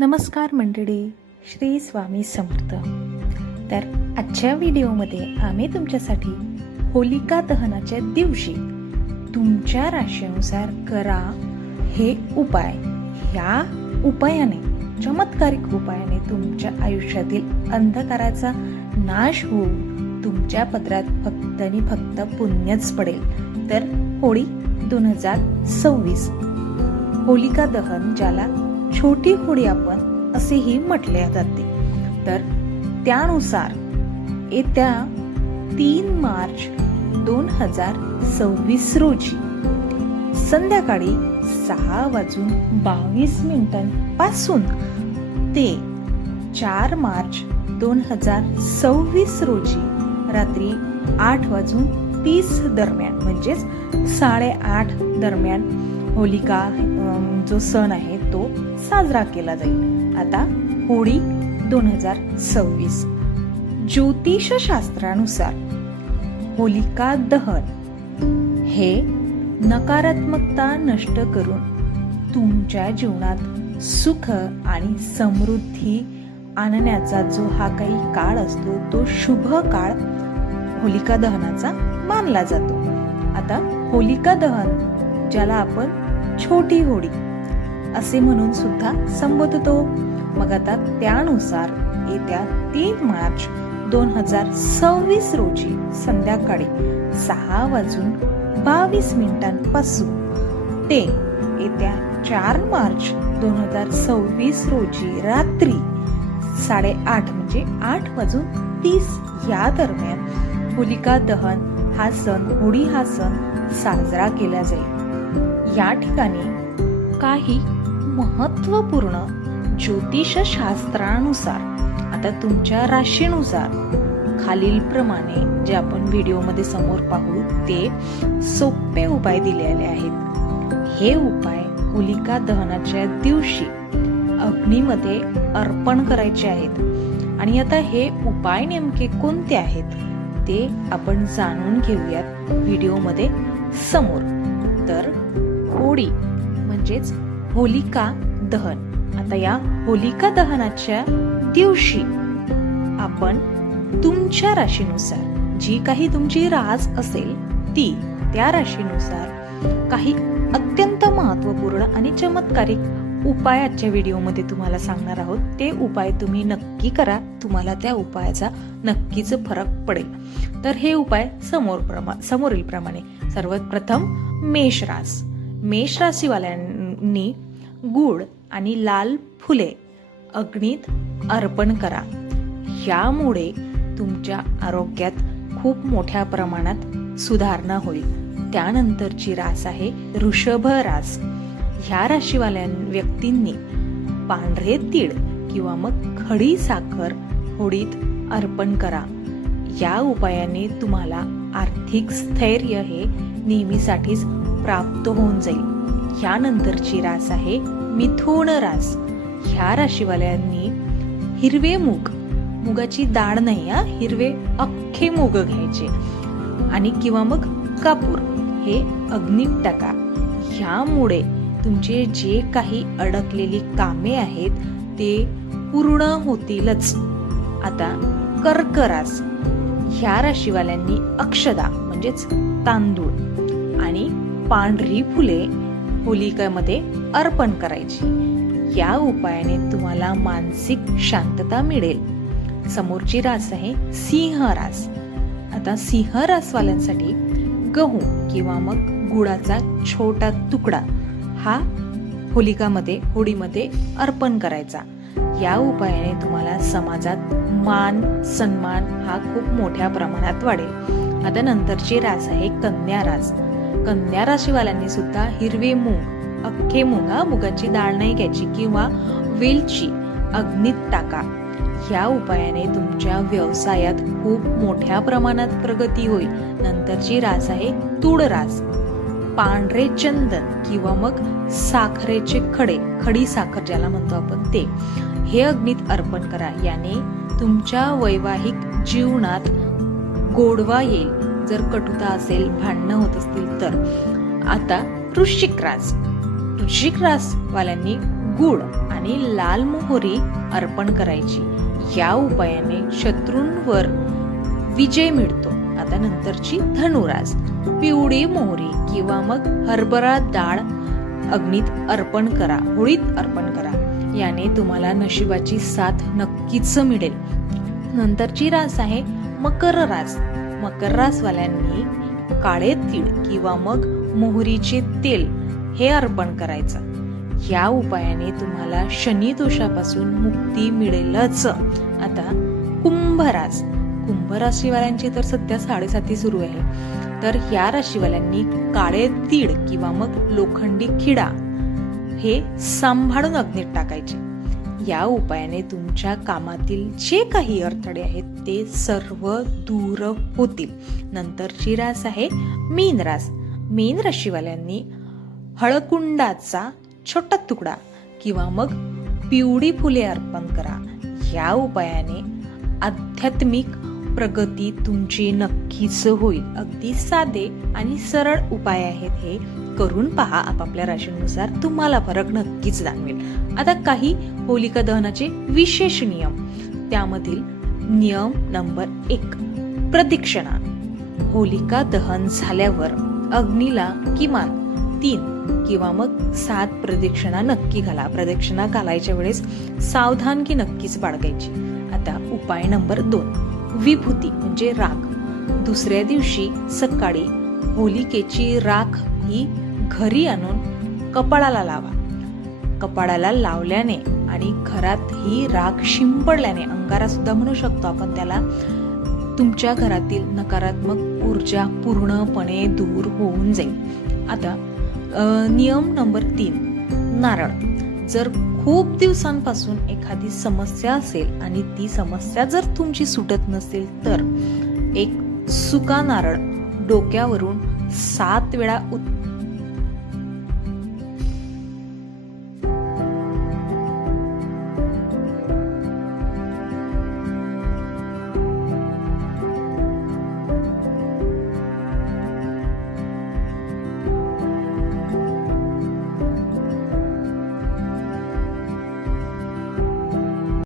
नमस्कार मंडळी, श्री स्वामी समर्थ. तर आजच्या व्हिडिओमध्ये आम्ही तुमच्यासाठी होलिका दहनाच्या दिवशी तुमच्या राशीनुसार करा हे उपाय. ह्या उपायाने, चमत्कारिक उपायाने तुमच्या आयुष्यातील अंधकाराचा नाश होऊन तुमच्या पदरात फक्त आणि फक्त पुण्यच पडेल. तर होळी 2026 होलिका दहन, ज्याला छोटी होळी आपण असेही म्हटले जाते, तर त्यानुसार येत्या 3 मार्च 2026 रोजी संध्याकाळी 6:22 पासून ते 4 मार्च 2026 रोजी रात्री 8:30 दरम्यान, म्हणजेच 8:30 दरम्यान होलिका जो सण आहे तो साजरा केला जाईल. आता होळी 2026 ज्योतिषशास्त्रानुसार होलिका दहन हे नकारात्मकता नष्ट करून तुमच्या जीवनात सुख आणि समृद्धी आणण्याचा जो हा काही काळ असतो तो शुभ काळ होलिका दहनाचा मानला जातो. आता होलिका दहन, ज्याला आपण छोटी होळी असे म्हणून सुद्धा संबोधतो, मग आता त्यानुसार येत्या 3 मार्च 2026 रोजी संध्याकाळी 6:22 पासून ते येत्या 4 मार्च 2026 रोजी रात्री 8:30 म्हणजे 8:30 या दरम्यान होलिका दहन हा सण, होळी हा सण साजरा केला जाईल. या ठिकाणी काही महत्त्वपूर्ण ज्योतिषशास्त्रानुसार, आता तुमच्या राशीनुसार खालील प्रमाणे जे आपण व्हिडिओमध्ये समोर पाहू ते सोपे उपाय दिलेले आहेत. हे उपाय होलिका दहनाच्या दिवशी अग्नीमध्ये अर्पण करायचे आहेत. आणि आता हे उपाय नेमके कोणते आहेत ते आपण जाणून घेऊयात व्हिडिओमध्ये समोर. तर होळी म्हणजेच होलिका दहन. आता या होलिका दहनाच्या दिवशी आपण तुमच्या राशीनुसार जी काही तुमची रास असेल ती, त्या राशीनुसार काही अत्यंत महत्त्वपूर्ण आणि चमत्कारिक उपाय आजच्या व्हिडिओमध्ये तुम्हाला सांगणार आहोत. ते उपाय तुम्ही नक्की करा, तुम्हाला त्या उपायाचा नक्कीच फरक पडेल. तर हे उपाय समोरील प्रमाणे. सर्वात प्रथम मेष रास. मेष राशीवाल्यांनी गूळ आणि लाल फुले अग्नीत अर्पण करा. यामुळे तुमच्या आरोग्यात खूप मोठ्या प्रमाणात सुधारणा होईल. त्यानंतरची रास आहे वृषभ रास. ह्या राशीवाल्या व्यक्तींनी पांढरे तीळ किंवा मग खडी साखर होळीत अर्पण करा. या उपायाने तुम्हाला आर्थिक स्थैर्य हे नेहमीसाठीच प्राप्त होऊन जाईल. यानंतरची रास आहे मिथुन रास. ह्या राशीवाल्यांनी हिरवे मूग, मुगाची डाळ नाही, हिरवे अख्खे मूग घ्यायचे आणि किंवा मग कापूर हे अग्नीत टाका. ह्यामुळे तुमचे जे काही अडकलेली कामे आहेत ते पूर्ण होतीलच. आता कर्क रास. ह्या राशीवाल्यांनी अक्षदा म्हणजेच तांदूळ आणि पांढरी फुले होलिकेमध्ये अर्पण करायची. या उपायाने तुम्हाला मानसिक शांतता मिळेल. समोरची रास आहे सिंह रास. आता सिंह रासवाल्यांसाठी गहू किंवा मग गुळाचा छोटा तुकडा हा होळीमध्ये अर्पण करायचा. या उपायाने तुम्हाला समाजात मान सन्मान हा खूप मोठ्या प्रमाणात वाढेल. आता नंतरची रास आहे कन्या रास. कन्या राशीवाल्यांनी सुद्धा हिरवे मूग, अख्खे मूग, मुगाची डाळ नाही घ्यायची, किंवा वेलची अग्नीत टाका. ह्या उपायाने तुमच्या व्यवसायात खूप मोठ्या प्रमाणात प्रगती होईल. नंतरची रास आहे तुळ रास. पांढरे चंदन किंवा मग साखरेचे खडी साखर ज्याला म्हणतो आपण ते, हे अग्नीत अर्पण करा. याने तुमच्या वैवाहिक जीवनात गोडवा येईल. जर कटुता असेल, भांडणं होत असतील तर. आता वृश्चिक रास. वृश्चिक रास वाल्यांनी गुळ आणि लाल मोहरी अर्पण करायची. या उपायाने शत्रूंवर विजय मिळतो. आता नंतरची धनुरास. पिवळी मोहरी किंवा मग हरभरा डाळ अग्नीत अर्पण करा, होळीत अर्पण करा. याने तुम्हाला नशिबाची साथ नक्कीच मिळेल. नंतरची रास आहे मकर रास. मकर रासवाल्यांनी काळे तीळ किंवा मग मोहरीचे तेल हे अर्पण करायचं. या उपायाने तुम्हाला शनी दोषापासून मुक्ती मिळेलच. आता कुंभ रास. कुंभ राशीवाल्यांची तर सध्या 7.5 सुरू आहे. तर या राशीवाल्यांनी काळे तीळ किंवा मग लोखंडी खिडा हे सांभाळून अग्नीत टाकायचे. या उपायाने तुमच्या कामातील जे काही अडथळे आहेत ते सर्व दूर होतील. नंतरची रास आहे मीन रास. मीन राशीवाल्यांनी हळकुंडाचा छोटा तुकडा किंवा मग पिवळी फुले अर्पण करा. या उपायाने आध्यात्मिक प्रगती तुमची नक्कीच होईल. अगदी साधे आणि सरळ उपाय आहेत हे. करून पहा, आपापल्या राशीनुसार तुम्हाला फरक नक्कीच जाणवेल. आता काही होलिका दहनाचे विशेष नियम. त्यामधील नियम नंबर 1, प्रदक्षिणा. होलिका दहन झाल्यावर अग्नीला किमान 3 किंवा मग 7 प्रदक्षिणा नक्की घाला. प्रदक्षिणा घालायच्या वेळेस सावधानगी नक्कीच बाळगायची. आता उपाय नंबर 2, विभूती म्हणजे राख. दुसऱ्या दिवशी सकाळी होलिकेची राख ही घरी आणून कपाळाला लावा. कपाळाला लावल्याने आणि घरात ही राख शिंपडल्याने, अंगारा सुद्धा म्हणू शकतो आपण त्याला, तुमच्या घरातील नकारात्मक ऊर्जा पूर्णपणे दूर होऊन जाईल. आता नियम नंबर 3, नारळ. जर खूप दिवसांपासून एखादी समस्या असेल आणि ती समस्या जर तुमची सुटत नसेल तर एक सुका नारळ डोक्यावरून 7 वेळा